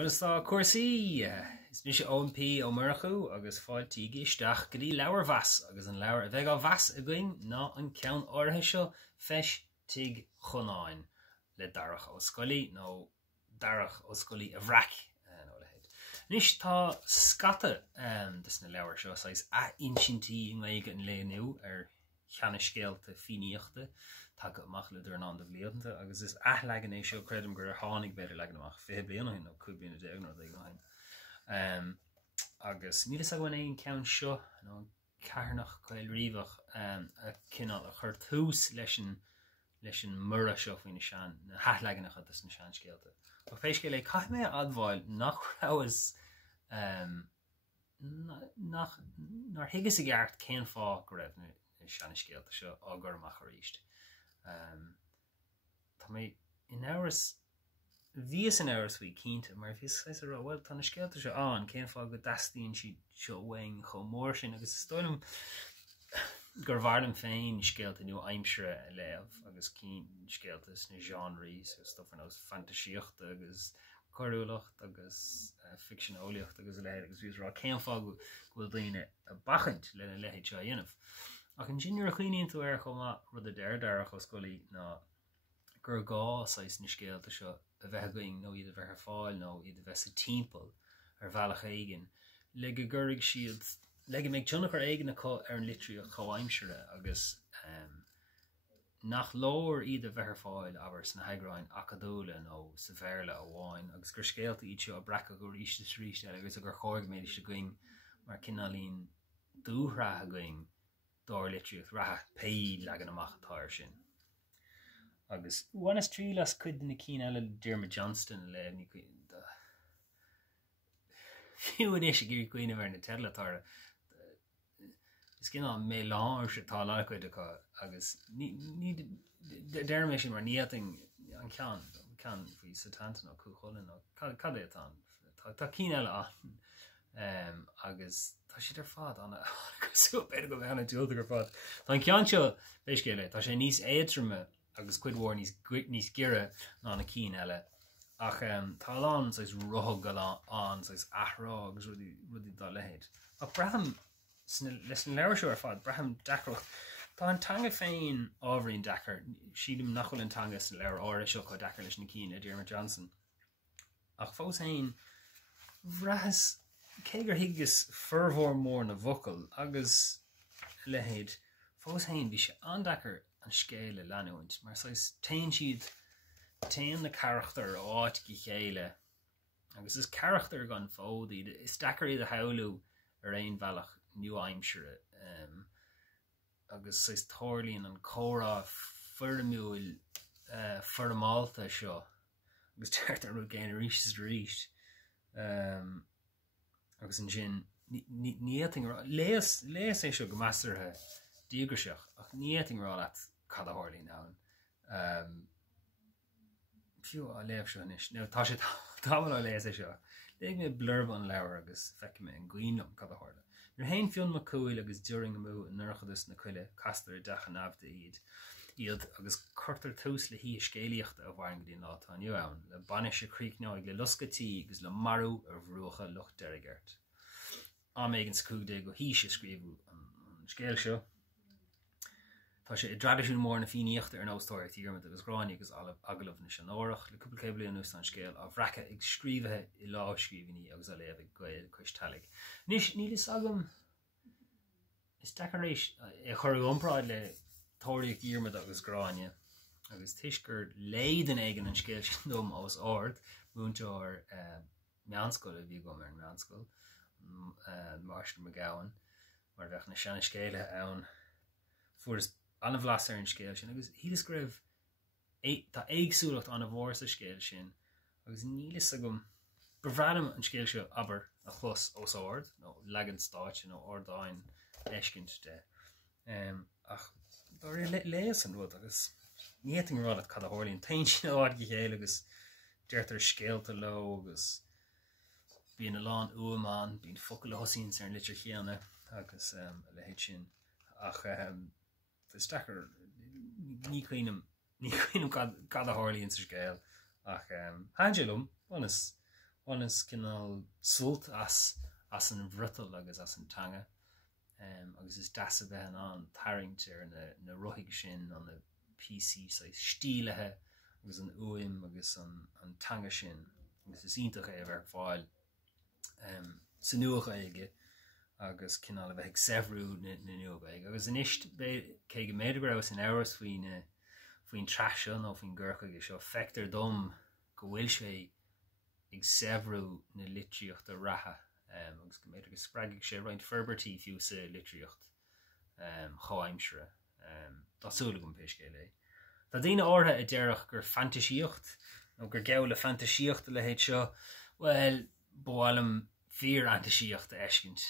Gwynnstá cuasaí is nu sé OMP ó Murchu agus fáil Tigh isteach go dtí Leabhar-mheas agus an leabhar a bheith á mheas a gcuin ná an ceann orthu seo Feis, Tigh, Chonáin le Darach ó Scolaí nó Darach ó Scolaí a bhreac nó le héad. Nis tá scata dus na leabhar seo sais a insintí in gaige an léniu cheanna scéalta fíníochta tá go amach le ar an an bhliaanta agus is athlegan é seo credim gur tháinig beidir legan amach 5 bliana nó 5 bliana déag nó déag hain. Agus nílas a bhain éon ceann seo nó cearnach coil riomhach a cinál a chuir tús leis an mura seo faoine sean na hathleganach dus na sean scéalta. Ba féisce le caiith mé admháil nach raibhas nar higus i gceart céan fá go raibh na sean scéalta seo águr amach a ríist. Tá mé in áras víos an áras faoi cínta mar bhís is ra bhfuil tá na scéalta seo an céan fá go dastíonn siad seo bhain chomh mór sin agus stoilm gur bhharm féin scéalta nó aimsire a léamh agus cín scéaltas na genres agus stofan os fantasíocht agus choúlacht agus fictionóliacht agus a léir agus bhís rá céan fá bhfuil daoine a bachant le na lehéid seo dhéanamh. Ach an sin ar chuoíonn tú ar chumá rud a Darach ó Scolaí ná gur gá sais na scéalta seo a bheith going nó iad a bheith ar fáil nó iad a bheith sa timpeall ar bhealach éigean le go gcuirigh siad le go méid tionach ar éigean ar an litrí a chohaimsire agus nach lóir iad a bheith ar fáil aber sna hagráin acadóla nó sa bhéirle a bháin agus gur scéalta iad seo a breacha go ríiste sríiste agus a gur chóirg méid is a going mar cinálín dúthra a going dár litríocht ratha peid legan amach atáir sin. Agus bhanas trí las cuid na cín eile Dermot Johnston le ní fiúin is a gur cuioine bhar na telatára is cin an méláir se tá le chuid acu agus Dermot sin mar níating an cean faoi satanta nó cúcholin nó cad é tá cín eile an agus tá siad ar fad anna agusú beidir go bheanna dúilta gur fad. Tá an cean seo béiscéile tá sé níos éadrime agus cuidhór níos gire ná na cín eile ach tá lán sais rothg go an sais athrá agus rudí dá lehéid. Ach braham leis an leabhar seo ar fad braham dacrocht tá an tanga féin ábhríonn dachar siadm nachfuil an tanga san leabhar áire seo chu dachar leis na cín a Dermot Johnson. Ach fós hain bhrahas cé gur higus fermhór mór na bhocail agus lehéid fós hain bhí sé andachar an scéile leanúint mar sais tain siad tain na charachtar áit go chéile agus is charachtar gan fódaí is dachar iad a haulú ar aon bhealach nniu aimsire agus sais tórlíonn an córá fuirmiúil fuirmálta seo agus teart ar rud géin ríist agus an sin níting léas é seo go meastarthe díograseach ach níting rá leat cad a tharlaí nán. Fiú a léamh seo is tá sé tábhail á léas é seo. Léag mé blurb an leabhar agus feice mé an gcuoinm cad a tharla. Nuair haon fiún mo cúil agus during a mú an nuachchadus na cuile castar decha nabhta iad agus chuirtar tús le hí scéalaíochta a bhain go dtí látá nniu ann le banis a chríicneá ag le luscatí agus le marú ar bhrúcha lucht deirigart. Am éigen scúdé go hí sé scríbú an scéal seo. Tá sé i tradiisiún mór na fíníochta ar an óstáir tíormid agus gráine agus agalah na sin árach le cúpla cé bliain nús an scéal a bhreacha ag scríbethe i láiscríbhí agus a léamh gail chuis talig. Nis nílas agam is dachar éis i chur iompráid le tóiríocht tíormid agus gráine agus tuisgur léidan éigen an scéal sin dom os ard múnteir meanscoil a bhí gom ar an meanscoil Marshall McGowan mar bheith na seanna scéile ann fuair an bhlas ar an scéal sin agus hí is raibh tá éagsúlacht an bhór sa scéal sin agus nílas agam bhreadim an scéal seo aber a chlós os ard nó legan stáit nó ordáin eiscint de ach dá léas an rud agus níting rád cad a tharlaíonn tain sin áid go chéile agus deirtar scéalta lo agus bíon a lán uamán bíon focail hosín ar an litir chéanna agus le héid sin ach is dachar ní chuoinm cad a tharlaíonn sa scéal ach háidelumm bhanas Onas cinál sult as an bhrutal agus as an tanga. Agus is das a bheith an taringtir na roiig sin an na PC sa stílethe agus an uim agus an tanga sin agus is ítach é bhar fáil sa nuach aige agus cinál a bheith sevrú na nuach aige agus in ist cé go méidir raibh in áras faoin trasio nó faoin ggurcha agus seo feictar dom go bhfuil sé ag sevrú na litríocht a ratha agus go méidir go spreigigh sé roiint ferbertí fiú sa litríocht cháimsere tásúla gom peiscé lé. Tá daoine ortha a dearach gur fantasíocht nó gur geall fantasíocht le héad seo well bhálam fíor antasíocht a eiscint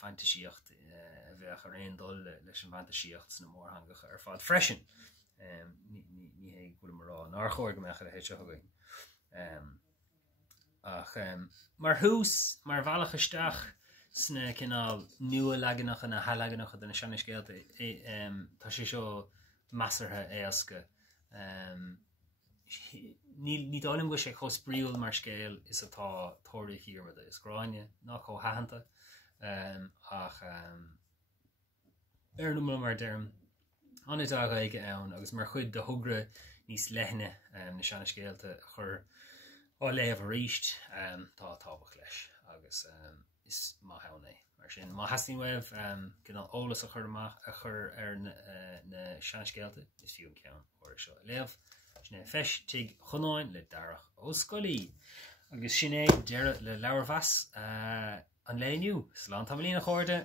fantasíocht a bheith ar aon dul leis an fantasíocht na mórthangach ar fád freisin ní hé go marrá ná chóir go mecha a héad seo chugainn. Ach mar hús mar bhealach isteach sna cinál nua leganach a na halaganach a na seanna scéalta tá sé seo masartha éasca. Ní dálim go sé chos bríúil mar scéal is atá tóirí híormada is gráine ná có hahananta ach ar nó mar derm anna dag aige ann agus mar chud de thugra níos lethne na seanna scéalta chur á léamh a ríist tá tábhacht leis agus is má heanna mar sin má hasní webh cinál ólas a chur amach a chur ar na seanna scéalta is fiú an ceann or seo léamh sinné Feis Tigh Chonáin le Darach ó Scolaí agus sinné deire le Leabhar-mheas an léniu slán tamlína chóirde